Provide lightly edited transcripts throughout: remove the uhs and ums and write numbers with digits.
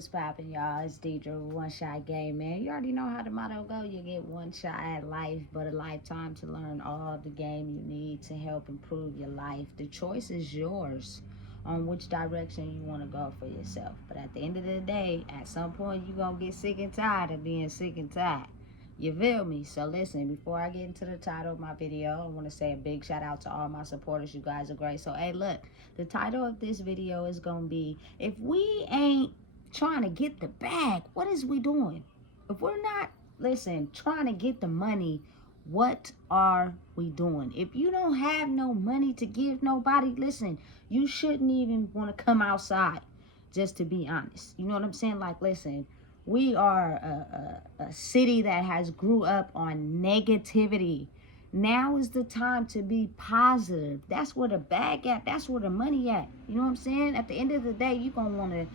What's poppin', y'all? It's Deidre with One Shot Game, man. You already know how the motto go. You get one shot at life, but a lifetime to learn all the game you need to help improve your life. The choice is yours on which direction you want to go for yourself. But at the end of the day, at some point, you're going to get sick and tired of being sick and tired. You feel me? So listen, before I get into the title of my video, I want to say a big shout out to all my supporters. You guys are great. So, hey, look, the title of this video is going to be, if we ain't trying to get the bag, what is we doing? If we're not, listen, trying to get the money, what are we doing? If you don't have no money to give nobody, listen, you shouldn't even want to come outside, just to be honest. You know what I'm saying? Like, listen, we are a city that has grew up on negativity. Now is the time to be positive. That's where the bag at. That's where the money at. You know what I'm saying? At the end of the day, you're going to want to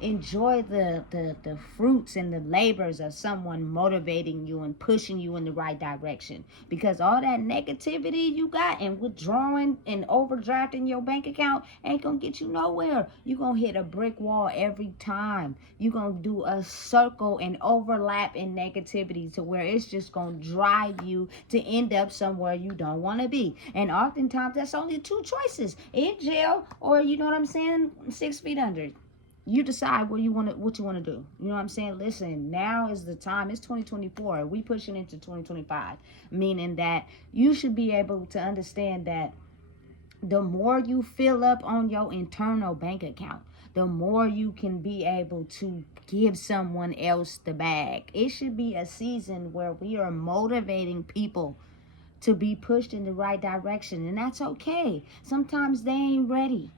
enjoy the fruits and the labors of someone motivating you and pushing you in the right direction, because all that negativity you got and withdrawing and overdrafting your bank account ain't gonna get you nowhere. You gonna hit a brick wall every time. You gonna do a circle and overlap in negativity to where it's just gonna drive you to end up somewhere you don't want to be. And oftentimes that's only two choices: in jail, or, you know what I'm saying, 6 feet under. You decide what you want to do. You know what I'm saying? Listen, now is the time. It's 2024. We pushing into 2025, meaning that you should be able to understand that the more you fill up on your internal bank account, the more you can be able to give someone else the bag. It should be a season where we are motivating people to be pushed in the right direction, and that's okay. Sometimes they ain't ready.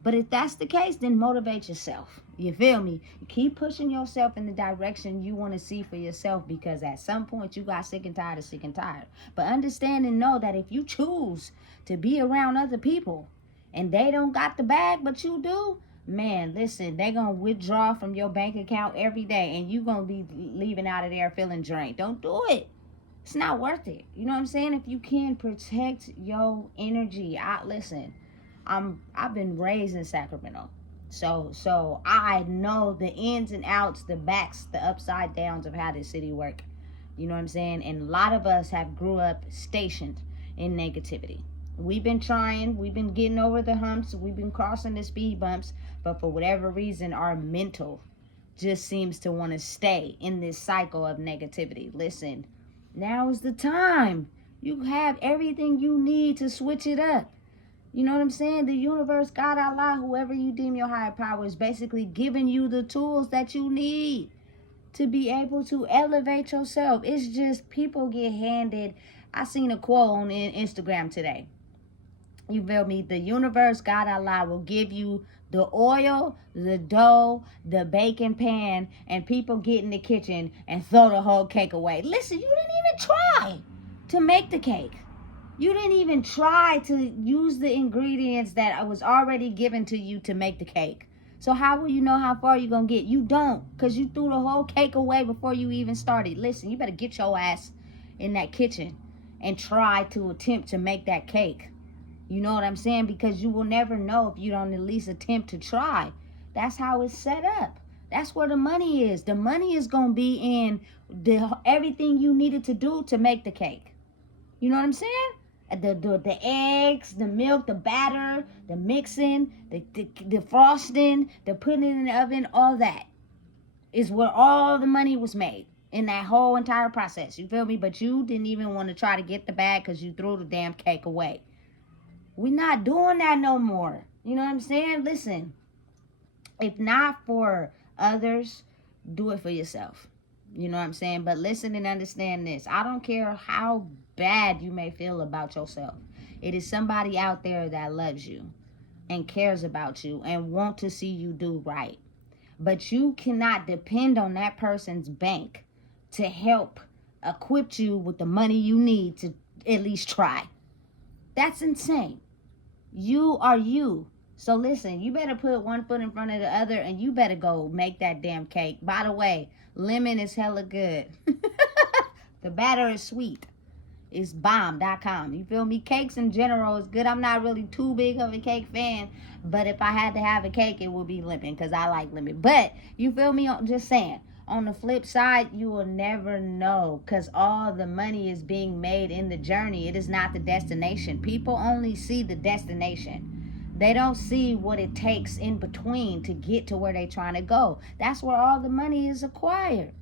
But if that's the case, then motivate yourself. You feel me? Keep pushing yourself in the direction you want to see for yourself, because at some point you got sick and tired of sick and tired. But understand and know that if you choose to be around other people and they don't got the bag but you do, man, listen, they going to withdraw from your bank account every day and you going to be leaving out of there feeling drained. Don't do it. It's not worth it. You know what I'm saying? If you can protect your energy, listen, I've been raised in Sacramento. So I know the ins and outs, the backs, the upside downs of how this city work. You know what I'm saying? And a lot of us have grew up stationed in negativity. We've been trying, we've been getting over the humps, we've been crossing the speed bumps, but for whatever reason, our mental just seems to want to stay in this cycle of negativity. Listen, now is the time. You have everything you need to switch it up. You know what I'm saying? The universe, God, Allah, whoever you deem your higher power, is basically giving you the tools that you need to be able to elevate yourself. It's just people get handed. I seen a quote on Instagram today. You feel me? The universe, God, Allah, will give you the oil, the dough, the baking pan, and people get in the kitchen and throw the whole cake away. Listen, you didn't even try to make the cake. You didn't even try to use the ingredients that was already given to you to make the cake. So how will you know how far you're going to get? You don't, because you threw the whole cake away before you even started. Listen, you better get your ass in that kitchen and try to attempt to make that cake. You know what I'm saying? Because you will never know if you don't at least attempt to try. That's how it's set up. That's where the money is. The money is going to be in everything you needed to do to make the cake. You know what I'm saying? The eggs, the milk, the batter, the mixing, the frosting, the putting it in the oven, all that is where all the money was made in that whole entire process. You feel me? But you didn't even want to try to get the bag because you threw the damn cake away. We're not doing that no more. You know what I'm saying? Listen, if not for others, do it for yourself. You know what I'm saying? But listen and understand this. I don't care how bad you may feel about yourself. It is somebody out there that loves you and cares about you and want to see you do right. But you cannot depend on that person's bank to help equip you with the money you need to at least try. That's insane. You are you. So listen, you better put one foot in front of the other and you better go make that damn cake. By the way, lemon is hella good. The batter is sweet. It's bomb.com. You feel me? Cakes in general is good. I'm not really too big of a cake fan, but if I had to have a cake, it would be lemon because I like lemon. But you feel me? I'm just saying. On the flip side, you will never know because all the money is being made in the journey. It is not the destination. People only see the destination. They don't see what it takes in between to get to where they're trying to go. That's where all the money is acquired.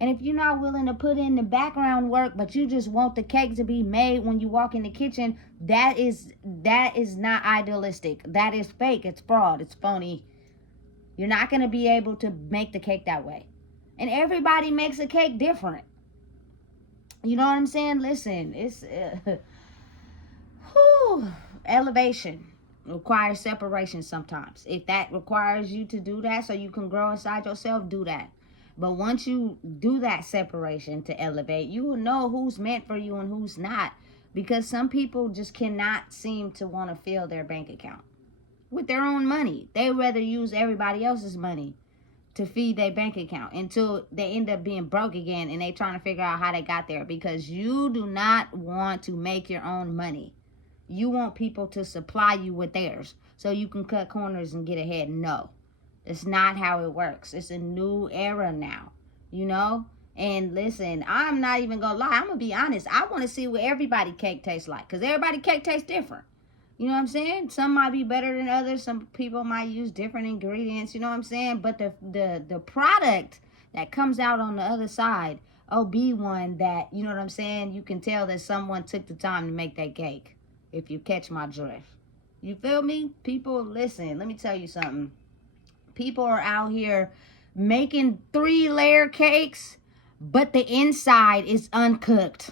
And if you're not willing to put in the background work, but you just want the cake to be made when you walk in the kitchen, that is not idealistic. That is fake. It's fraud. It's phony. You're not going to be able to make the cake that way. And everybody makes a cake different. You know what I'm saying? Listen, it's elevation requires separation sometimes. If that requires you to do that so you can grow inside yourself, do that. But once you do that separation to elevate, you will know who's meant for you and who's not. Because some people just cannot seem to want to fill their bank account with their own money. They rather use everybody else's money to feed their bank account until they end up being broke again and they trying to figure out how they got there. Because you do not want to make your own money. You want people to supply you with theirs so you can cut corners and get ahead. No. It's not how it works. It's a new era now, you know? And listen, I'm not even going to lie. I'm going to be honest. I want to see what everybody cake tastes like because everybody cake tastes different. You know what I'm saying? Some might be better than others. Some people might use different ingredients. You know what I'm saying? But the product that comes out on the other side will be one that, you know what I'm saying? You can tell that someone took the time to make that cake, if you catch my drift. You feel me? People, listen, let me tell you something. People are out here making 3-layer cakes, but the inside is uncooked.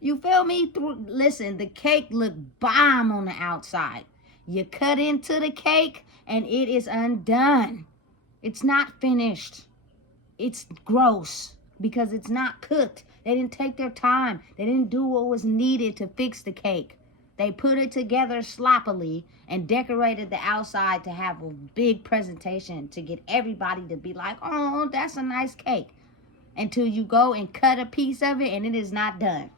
You feel me? Listen, the cake look bomb on the outside. You cut into the cake and it is undone. It's not finished. It's gross because it's not cooked. They didn't take their time. They didn't do what was needed to fix the cake. They put it together sloppily and decorated the outside to have a big presentation to get everybody to be like, oh, that's a nice cake. Until you go and cut a piece of it and it is not done.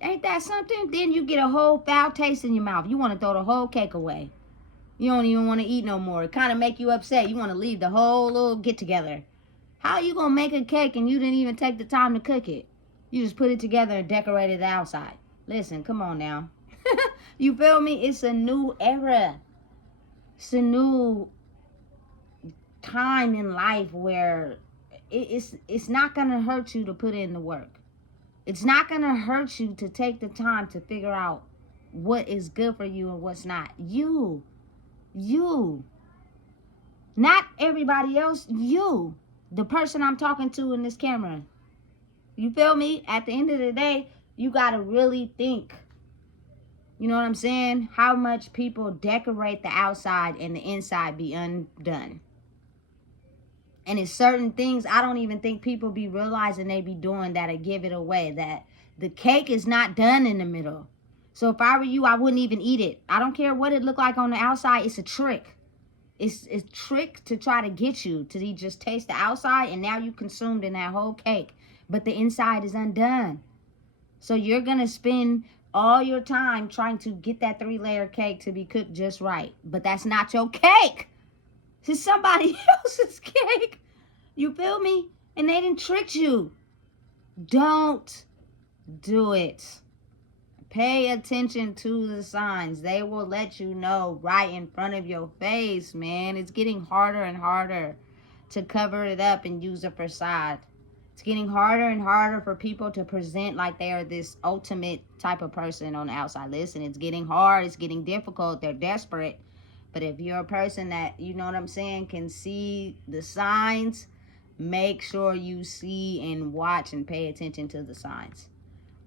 Ain't that something? Then you get a whole foul taste in your mouth. You want to throw the whole cake away. You don't even want to eat no more. It kind of make you upset. You want to leave the whole little get together. How you going to make a cake and you didn't even take the time to cook it? You just put it together and decorated the outside. Listen, come on now. You feel me? It's a new era. It's a new time in life where it's not going to hurt you to put in the work. It's not going to hurt you to take the time to figure out what is good for you and what's not. You. Not everybody else. You. The person I'm talking to in this camera. You feel me? At the end of the day, you got to really think. You know what I'm saying? How much people decorate the outside and the inside be undone. And it's certain things I don't even think people be realizing they be doing that'll give it away. That the cake is not done in the middle. So if I were you, I wouldn't even eat it. I don't care what it look like on the outside. It's a trick. It's a trick to try to get you to just taste the outside and now you consumed in that whole cake. But the inside is undone. So you're going to spend all your time trying to get that 3-layer cake to be cooked just right. But that's not your cake. It's somebody else's cake. You feel me? And they didn't trick you. Don't do it. Pay attention to the signs. They will let you know right in front of your face, man. It's getting harder and harder to cover it up and use a facade. It's getting harder and harder for people to present like they are this ultimate type of person on the outside. Listen, it's getting hard. It's getting difficult. They're desperate. But if you're a person that, you know what I'm saying, can see the signs, make sure you see and watch and pay attention to the signs.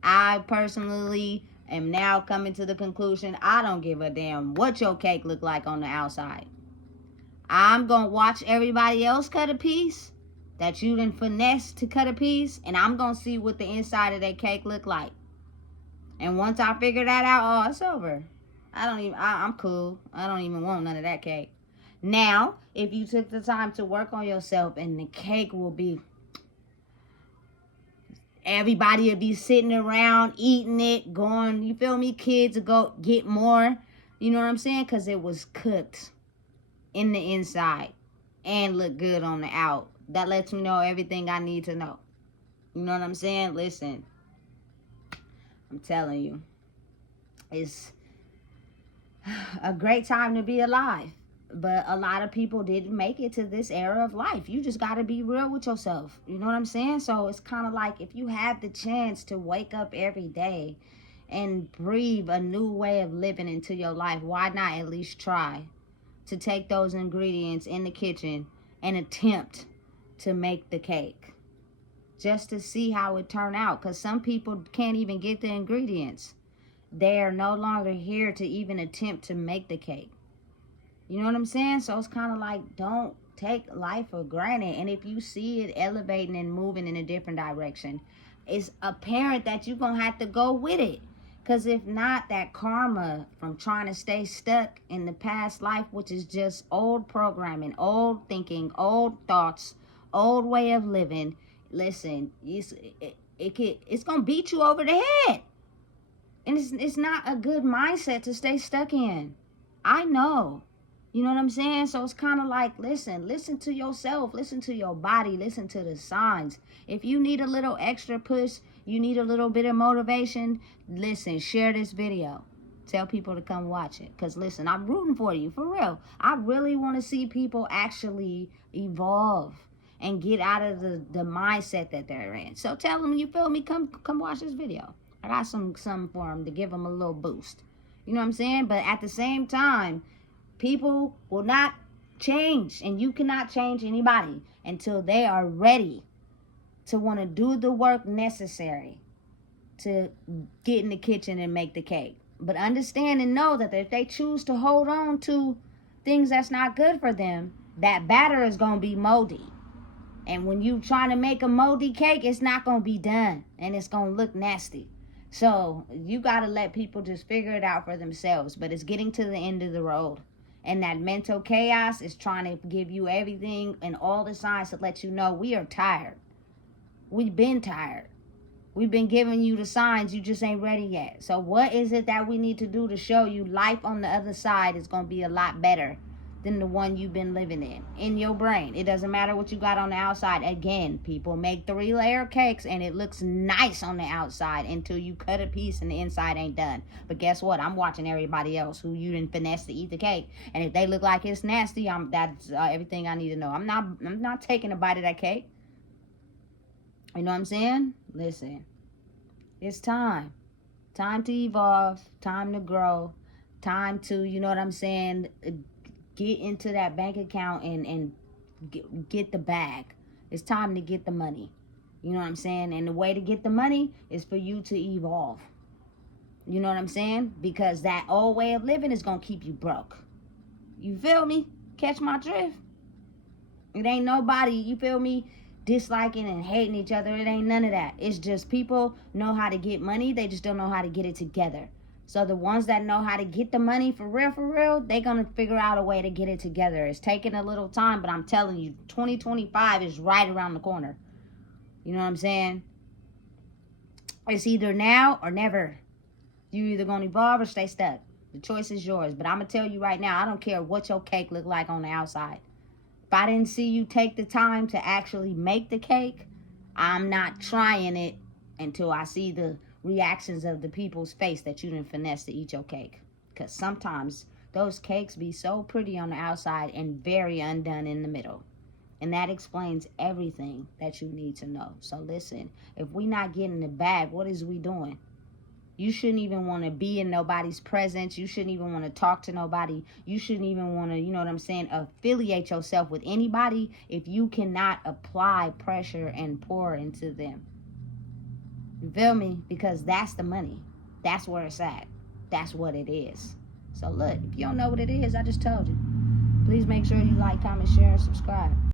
I personally am now coming to the conclusion, I don't give a damn what your cake look like on the outside. I'm going to watch everybody else cut a piece that you done finesse to cut a piece, and I'm going to see what the inside of that cake look like. And once I figure that out, oh, it's over. I'm cool. I don't even want none of that cake. Now, if you took the time to work on yourself, and the cake will be everybody would be sitting around eating it, going, you feel me? Kids would go get more. You know what I'm saying? Because it was cooked in the inside and look good on the out. That lets me know everything I need to know. You know what I'm saying? Listen, I'm telling you, it's a great time to be alive. But a lot of people didn't make it to this era of life. You just got to be real with yourself. You know what I'm saying? So it's kind of like, if you have the chance to wake up every day and breathe a new way of living into your life, why not at least try to take those ingredients in the kitchen and attempt to make the cake, just to see how it turn out? Because some people can't even get the ingredients. They are no longer here to even attempt to make the cake. You know what I'm saying? So it's kind of like, don't take life for granted. And if you see it elevating and moving in a different direction, it's apparent that you're going to have to go with it. Because if not, that karma from trying to stay stuck in the past life, which is just old programming, old thinking, old thoughts, old way of living, listen, it's going to beat you over the head. And it's not a good mindset to stay stuck in. I know. You know what I'm saying? So it's kind of like, listen to yourself, listen to your body, listen to the signs. If you need a little extra push, you need a little bit of motivation, listen, share this video. Tell people to come watch it. Because listen, I'm rooting for you, for real. I really want to see people actually evolve and get out of the mindset that they're in. So tell them, you feel me, come watch this video. I got something for them to give them a little boost. You know what I'm saying? But at the same time, people will not change, and you cannot change anybody until they are ready to want to do the work necessary to get in the kitchen and make the cake. But understand and know that if they choose to hold on to things that's not good for them, that batter is going to be moldy. And when you trying to make a moldy cake, it's not going to be done, and it's going to look nasty. So you got to let people just figure it out for themselves. But it's getting to the end of the road. And that mental chaos is trying to give you everything and all the signs to let you know we are tired. We've been tired. We've been giving you the signs. You just ain't ready yet. So what is it that we need to do to show you life on the other side is going to be a lot better than the one you've been living in your brain? It doesn't matter what you got on the outside. Again, people make 3-layer cakes and it looks nice on the outside until you cut a piece and the inside ain't done. But guess what? I'm watching everybody else who you didn't finesse to eat the cake, and if they look like it's nasty, that's everything I need to know. I'm not taking a bite of that cake. You know what I'm saying? Listen, it's time to evolve, time to grow, time to, you know what I'm saying, get into that bank account and get the bag. It's time to get the money. You know what I'm saying? And the way to get the money is for you to evolve. You know what I'm saying? Because that old way of living is going to keep you broke. You feel me? Catch my drift? It ain't nobody, you feel me, disliking and hating each other. It ain't none of that. It's just people know how to get money. They just don't know how to get it together. So the ones that know how to get the money for real, they're going to figure out a way to get it together. It's taking a little time, but I'm telling you, 2025 is right around the corner. You know what I'm saying? It's either now or never. You either going to evolve or stay stuck. The choice is yours. But I'm going to tell you right now, I don't care what your cake look like on the outside. If I didn't see you take the time to actually make the cake, I'm not trying it until I see the reactions of the people's face that you didn't finesse to eat your cake. Because sometimes those cakes be so pretty on the outside and very undone in the middle. And that explains everything that you need to know. So listen, if we not getting the bag, what is we doing? You shouldn't even want to be in nobody's presence. You shouldn't even want to talk to nobody. You shouldn't even want to, you know what I'm saying, affiliate yourself with anybody if you cannot apply pressure and pour into them. You feel me? Because that's the money. That's where it's at. That's what it is. So look, if you don't know what it is, I just told you. Please make sure you like, comment, share, and subscribe.